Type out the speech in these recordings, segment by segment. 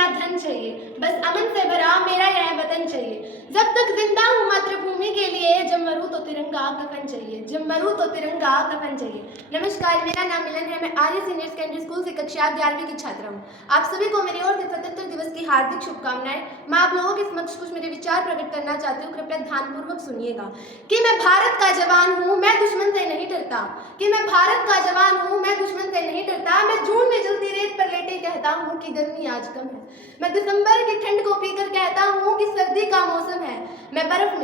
ना धन चाहिए, बस अमन से भरा मेरा यह वतन चाहिए। जब तक जिंदा हूँ मातृभूमि के लिए, जब मरूँ तो तिरंगा कफन चाहिए, जब मरूँ तो तिरंगा कफन चाहिए। नमस्कार, मेरा नाम मिलन है। मैं आर्य सीनियर सेकेंडरी स्कूल से कक्षा 11वीं की छात्रा हूँ। आप सभी को मेरी ओर से स्वतंत्र दिवस की हार्दिक शुभकामनाएं। मैं आप लोगों के समक्ष कुछ मेरे विचार प्रकट करना चाहती हूँ, कृपया ध्यानपूर्वक सुनिएगा। कि मैं भारत का जवान हूँ, मैं दुश्मन से नहीं डरता। कि मैं भारत का जवान हूँ, मैं दुश्मन से नहीं डरता। मैं जून में जलती रेत पर लेटे कहता हूँ कि गर्मी आज कम है। मैं दिसंबर की ठंड को पीकर कहता हूँ कि सर्दी का मौसम है। मैं बर्फ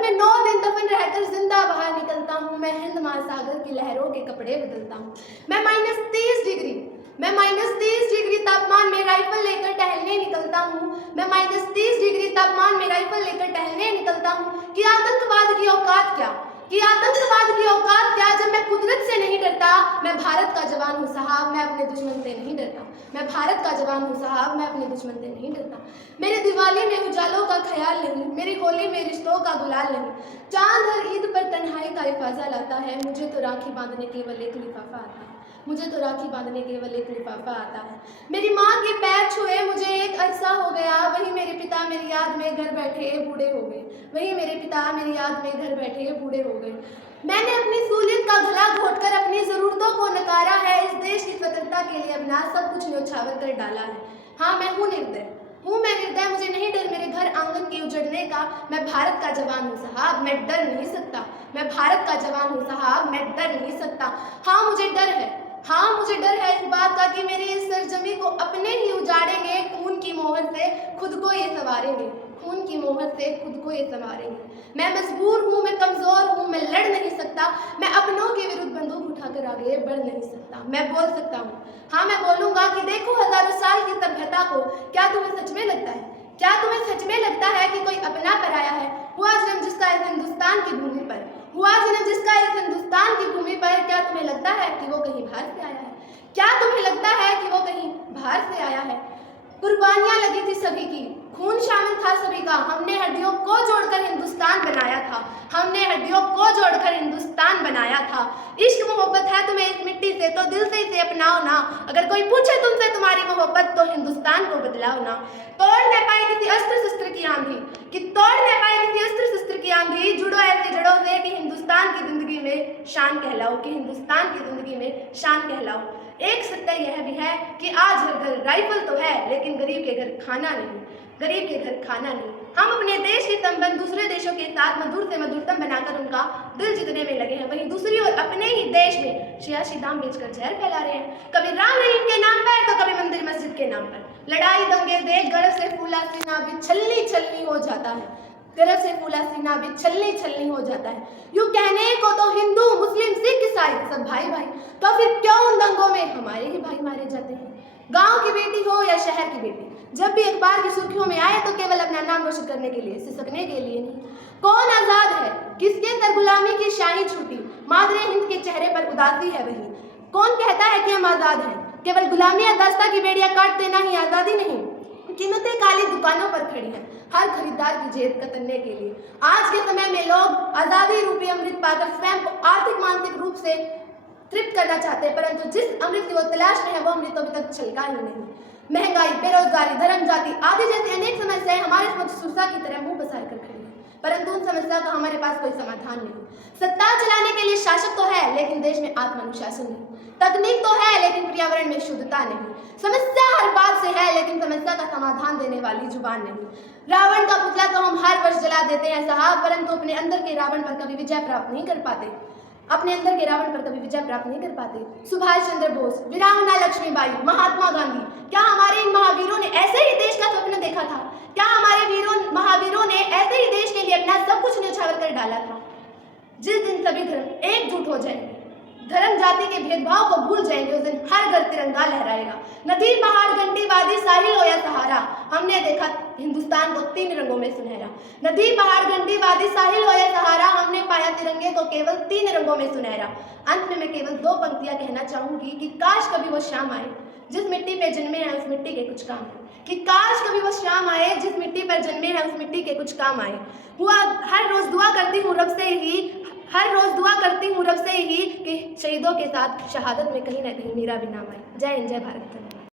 में 9 दिन दफन रहकर जिंदा बाहर निकलता हूँ। मैं हिंद महासागर की लहरों के कपड़े बदलता हूँ। मैं माइनस 30 डिग्री तापमान में राइफल लेकर टहलने निकलता हूँ। मैं माइनस 30 डिग्री तापमान में राइफल लेकर टहलने निकलता हूँ। कि आतंकवाद की औकात क्या, जब मैं कुदरत से नहीं डरता। मैं भारत का जवान हूँ साहब, मैं अपने दुश्मन से नहीं डरता। मैं भारत का जवान हूँ साहब, मैं अपने दुश्मन से नहीं डरता। मेरे दिवाली में उजालों का ख्याल नहीं, मेरी होली में रिश्तों का गुलाल नहीं। चांद हर ईद पर तन्हाई का हिफाजा लाता है। मुझे तो राखी बांधने केवल एक लिफाफा आता है। मेरी माँ के पैर छुए मुझे एक अरसा हो गया। वही मेरे पिता मेरी याद में घर बैठे बूढ़े हो गए। मैंने अपनी सूलियत का गला घोटकर अपनी जरूरतों को नकारा है। इस देश की स्वतंत्रता के लिए अपना सब कुछ न्योछावर कर डाला है। हाँ, मैं निर्दय, मुझे नहीं डर मेरे घर आंगन के उजड़ने का। मैं भारत का जवान हूँ साहब, मैं डर नहीं सकता। मैं भारत का जवान हूँ साहब, मैं डर नहीं सकता। हाँ, मुझे डर है इस बात का कि मेरी इस सरजमी को अपने ही उजाड़ेंगे। खून की मोहर से खुद को ये संवारेंगे। मैं मजबूर हूँ, मैं कमजोर हूँ, मैं लड़ नहीं सकता। मैं अपनों के विरुद्ध बंदूक उठाकर आगे बढ़ नहीं सकता। मैं बोल सकता हूँ, हाँ मैं बोलूंगा कि देखो हजारों साल की सभ्यता को। क्या तुम्हें सच में लगता है कि कोई अपना पराया है? हुआ जन्म जिसका इस हिंदुस्तान की भूमि पर, क्या तुम्हें लगता है कि वो कहीं बाहर से आया है? कुर्बानियां लगी थी सभी की, खून शामिल था सभी का। हमने हड्डियों को जोड़कर हिंदुस्तान बनाया था। इश्क मोहब्बत है तुम्हें इस मिट्टी से तो दिल से इसे अपनाओ ना। अगर कोई पूछे तुमसे तुम्हारी मोहब्बत तो हिंदुस्तान को बदलाओ ना। तोड़ न पाए किसी अस्त्र शस्त्र की आंधी, जुड़ो ऐसे जड़ों से कि हिंदुस्तान की जिंदगी में शान कहलाओ। एक सत्य यह भी है कि आज हर घर राइफल तो है, लेकिन गरीब के घर खाना नहीं। हम अपने देश के संबंध दूसरे देशों के साथ मधुर से मधुरतम बनाकर उनका दिल जीतने में लगे हैं। वहीं दूसरी ओर अपने ही देश में सियासी दाम बेचकर जहर फैला रहे हैं। कभी राम रहीम के नाम पर तो कभी मंदिर मस्जिद के नाम पर। लड़ाई दंगे देख गर्व से फूला सीना भी छलनी हो जाता है। यूं कहने को तो हिंदू मुस्लिम सिख ईसाई सब भाई, तो फिर क्यों उन दंगों में हमारे ही भाई मारे जाते हैं? गांव की बेटी हो या शहर की बेटी, जब भी अखबार की सुर्खियों में आए तो केवल अपना नाम रोशन करने के लिए, सिसकने के लिए नहीं। कौन आजाद है, किसके सर गुलामी की शाही छूटी, मादरे हिंद के चेहरे पर उदासी है वही। कौन कहता है कि हम आजाद हैं? केवल गुलामी या दास्ता की बेड़ियां काट देना ही आजादी नहीं। कीमतें काली दुकानों पर खड़ी हैं हर खरीदार की जेब कतरने के लिए। आज के समय में लोग आजादी रूपी अमृत पाकर स्वयं को आर्थिक मानसिक रूप से तृप्त करना चाहते हैं, परंतु जिस अमृत की वो तलाश में है वो अमृत अभी तक छलका ही नहीं। महंगाई, बेरोजगारी, धर्म, जाति आदि जैसी अनेक समस्याएं हमारे समक्ष सुरसा की तरह मुंह पसार कर खड़ी है, परंतु उन समस्या का हमारे पास कोई समाधान नहीं। सत्ता चलाने के लिए शासक तो है, लेकिन देश में आत्मानुशासन नहीं। तकनीक तो है, लेकिन पर्यावरण में शुद्धता नहीं। समस्या हर बात से है, लेकिन समस्या का समाधान देने वाली जुबान नहीं। रावण का पुतला तो हम हर वर्ष जला देते हैं साहब, परंतु अपने अंदर के रावण पर कभी विजय प्राप्त नहीं कर पाते। सुभाष चंद्र बोस, वीरांगना लक्ष्मीबाई, महात्मा गांधी, क्या हमारे इन महावीरों ने ऐसे ही देश का स्वप्न देखा था? क्या हमारे महावीरों ने ऐसे ही देश के लिए अपना सब कुछ न्योछावर कर डाला था? जिस दिन सभी धर्म एकजुट हो जाएंगे, धर्म जाति के भेदभाव को भूल जाएंगे, उस दिन हर घर तिरंगा लहराएगा। नदी पहाड़ घंटी वादी साहिल हो या सहारा, हमने देखा हिंदुस्तान को 3 रंगों में सुनहरा। नदी पहाड़ घंटी वादी साहिल हो या सहारा, हमने पाया तिरंगे को केवल 3 रंगों में सुनहरा। अंत में मैं केवल 2 पंक्तियां कहना चाहूंगी कि काश कभी वो शाम आए जिस मिट्टी पे जन्मे हैं उस मिट्टी के कुछ काम आए। हर रोज दुआ करती हूँ रब से ही कि शहीदों के साथ शहादत में कहीं ना कहीं मेरा भी नाम आए। जय हिंद, जय भारत।